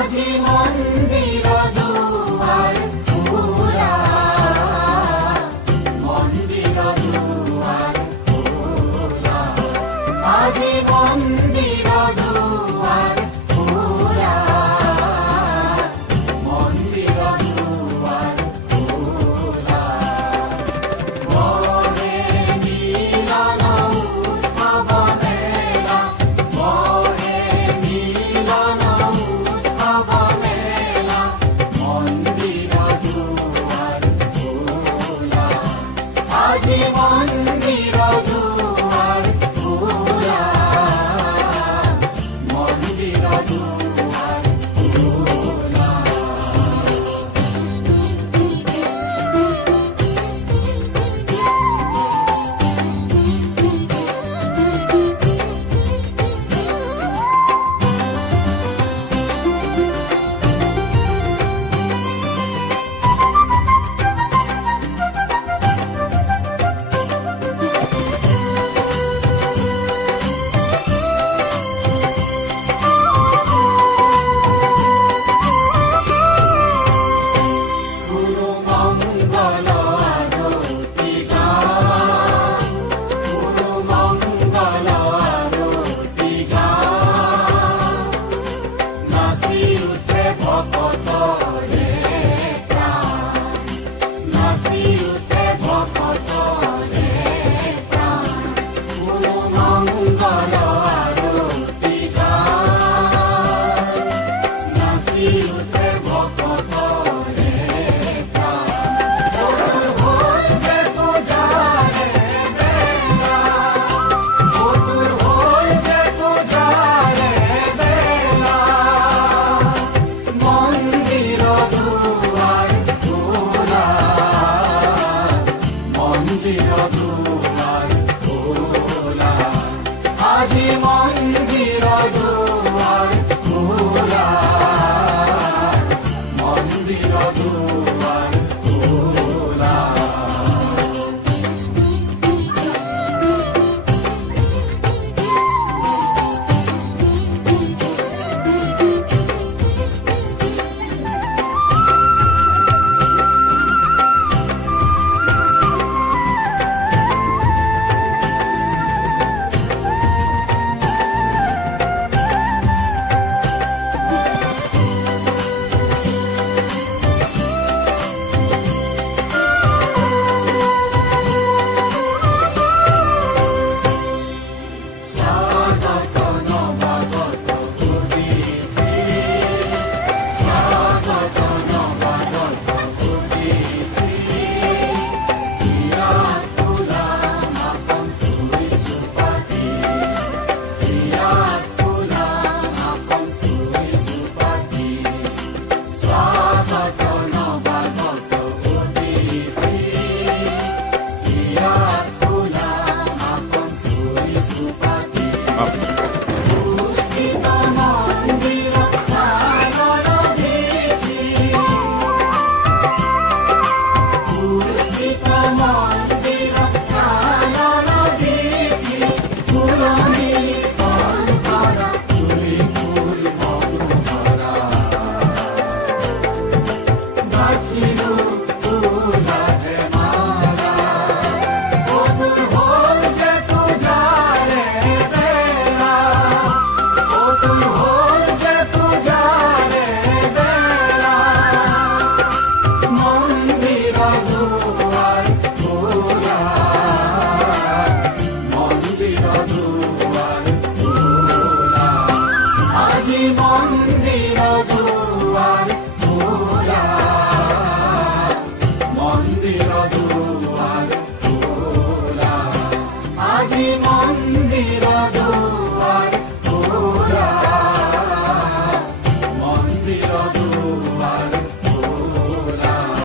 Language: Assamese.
আজি মন্দির দুয়ার খোলা, মন্দির দুয়ার খোলা, আজি মন্দির দুয়ার খোলা, মন্দির দুয়ার খোলা। মহে মিলন উৎসব মেলা, মহে মিলন উৎসব মেলা, মন্দির দুয়ার খোলা, আজি মন্দির দুয়ার খোলা, মন্দির দুয়ার খোলা। গুরু মঙ্গল আরতি গান, গুরু মঙ্গল আরতি গান, নাচি উঠে ভকতৰে প্ৰাণ, নাচি উঠে ভকতৰে প্ৰাণ। গুৰু মঙ্গল আৰতি গান, নাচি উঠে